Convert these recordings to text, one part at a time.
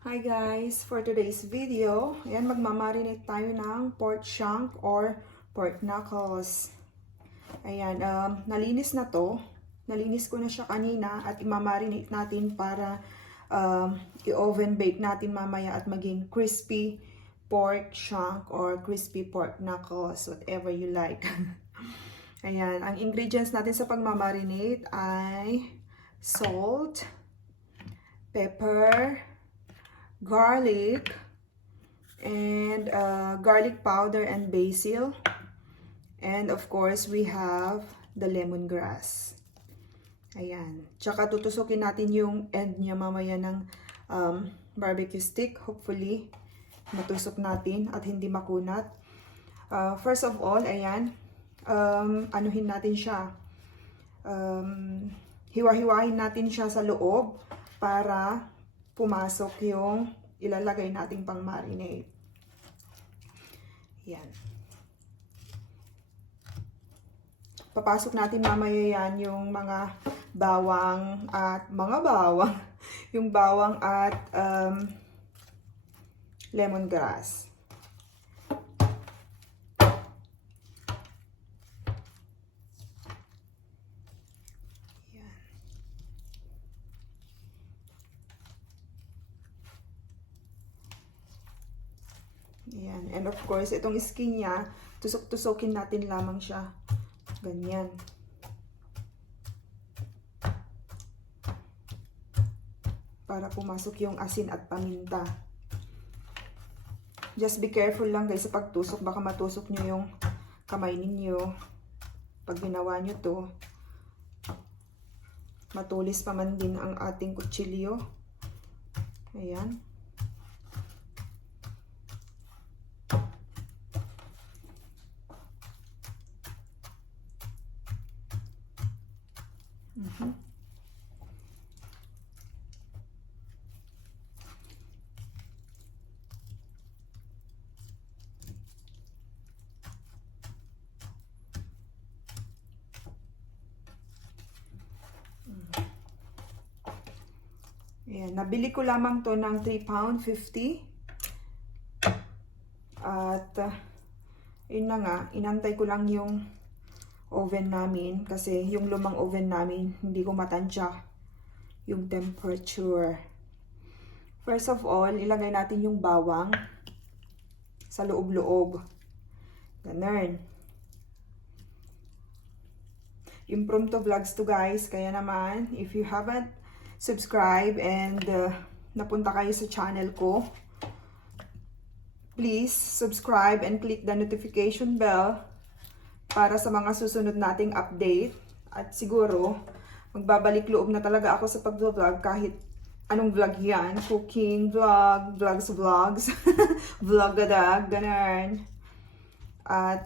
Hi guys! For today's video, ayan, magmamarinate tayo ng pork shank or pork knuckles. Ayan, nalinis na to. Nalinis ko na siya kanina at imamarinate natin para i-oven bake natin mamaya at maging crispy pork shank or crispy pork knuckles, whatever you like. Ayan, ang ingredients natin sa pagmamarinate ay salt, pepper, garlic, and garlic powder and basil, and of course we have the lemongrass. Ayan, tsaka tutusukin natin yung end niya mamaya ng barbecue stick. Hopefully matusok natin at hindi makunat. First of all, ayan, anuhin natin siya, hiwa-hiwain natin siya sa loob para pumasok yung ilalagay nating pang marinate. Yan. Papasok natin mamaya yan yung mga bawang at yung bawang at lemongrass. Ayan. And of course, itong skin niya, tusok-tusokin natin lamang siya. Ganyan. Para pumasok yung asin at paminta. Just be careful lang guys sa pagtusok. Baka matusok nyo yung kamay ninyo. Pag ginawa nyo to, matulis pa man din ang ating kutsilyo. Ayan. Ayan, nabili ko lamang to ng £3.50. At yun na nga, inantay ko lang yung oven namin kasi yung lumang oven namin hindi ko matansya yung temperature. First of all, ilagay natin yung bawang sa loob-loob. Ganun. Impromptu vlogs to guys, kaya naman if you haven't subscribe and napunta kayo sa channel ko, please subscribe and click the notification bell para sa mga susunod nating update. At siguro magbabalik loob na talaga ako sa pag-vlog kahit anong vlog yan, cooking vlog, vlogs vlogadag, ganun. At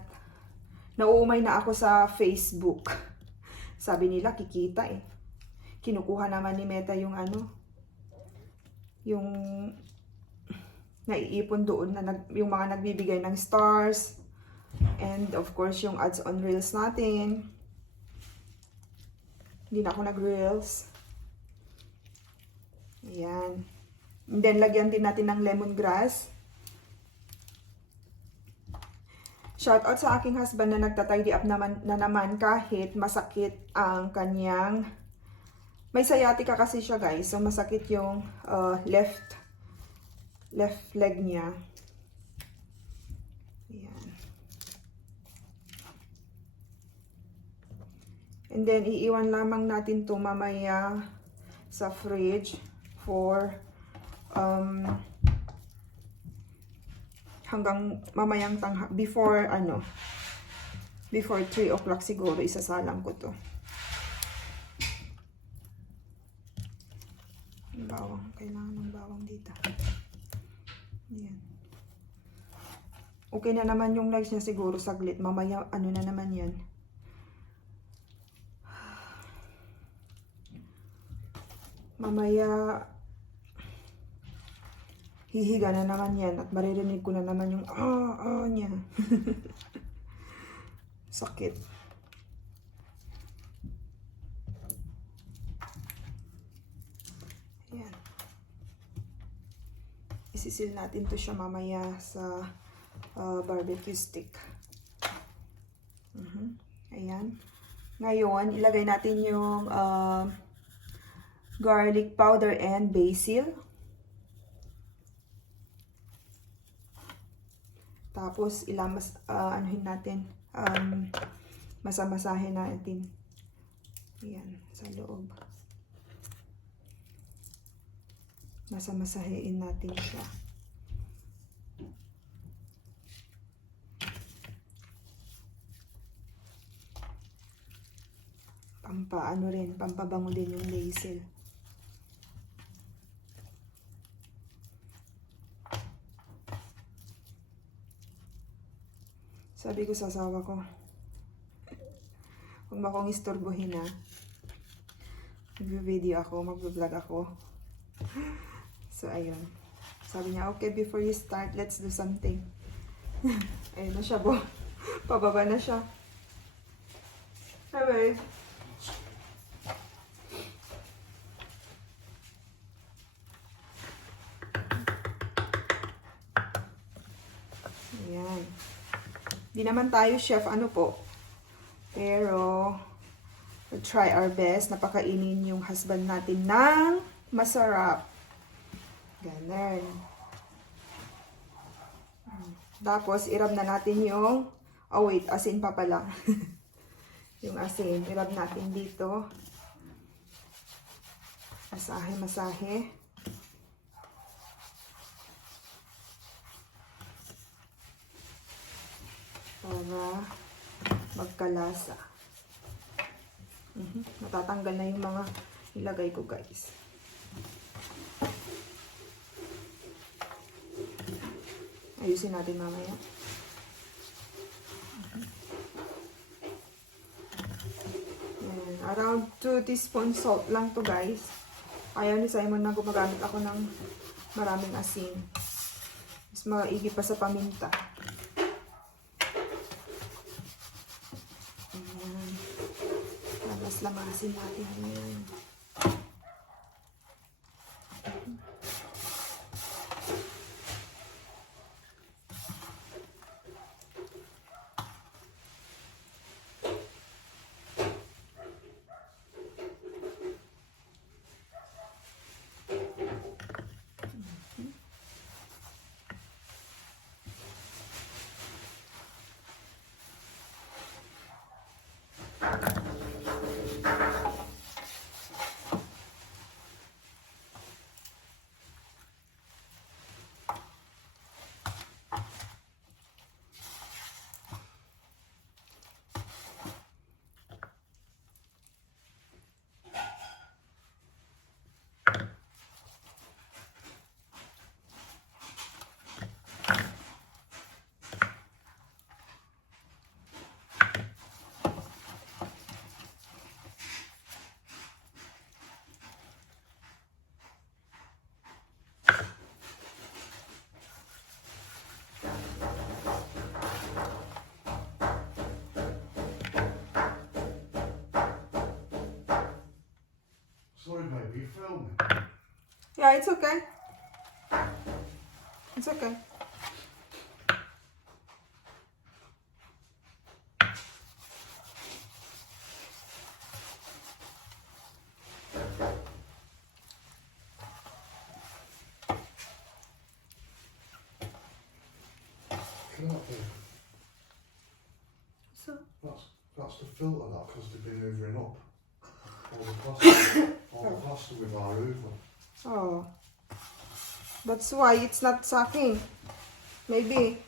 nauumay na ako sa Facebook. Sabi nila kikita eh. Kinukuha naman ni Meta yung yung naiipon doon na yung mga nagbibigay ng stars, and of course yung ads on reels natin. Hindi na ako nag-reels. Ayan. And then lagyan din natin ng lemongrass. Shoutout sa aking husband na nagtatidy up naman kahit masakit ang kanyang, may sciatica kasi siya guys, so masakit yung left leg niya. Ayan. And then iiwan lamang natin to mamaya sa fridge for hanggang mamayang before 3 o'clock siguro isasalang ko to. Bawang, kailangan ng bawang dito. Ayan. Okay na naman yung legs niya siguro saglit. Mamaya na naman yan. Mamaya hihiga na naman yan at maririnig ko na naman yung niya. Sakit. Ayan. Isisil natin to siya mamaya sa barbecue stick. Ayan. Ngayon, ilagay natin yung garlic powder and basil. Tapos, anuhin natin, masamasahin natin. Ayan, sa loob. Masamasahin natin siya. Pampabango din yung basil. Sabi ko sa asawa ko, huwag mo akong istorbohin ha. Mag-video ako, mag-vlog ako. So, ayun. Sabi niya, okay, before you start, let's do something. Ayun na siya, bo. Pababa na siya. Hi, babe. Ayan. Di naman tayo chef, ano po. Pero, we'll try our best na pakainin yung husband natin ng masarap. Ganun. Tapos, irab na natin yung, oh wait, asin pa pala. Yung asin, irab natin dito. Masahe. Para magkalasa. Natatanggal na yung mga ilagay ko, guys. Ayusin natin mamaya. Ayan. Around 2 teaspoons salt lang to, guys. Ayaw ni Simon na gumagamit ako ng maraming asin. Mas maigi pa sa paminta. Ayan. Lamas-lamasin natin yan. Sorry, baby, you filming? Yeah, it's okay. It's okay. So, That's the filter that because they've been hoovering up all the plaster with our hoover. oh. That's why it's not sucking. Maybe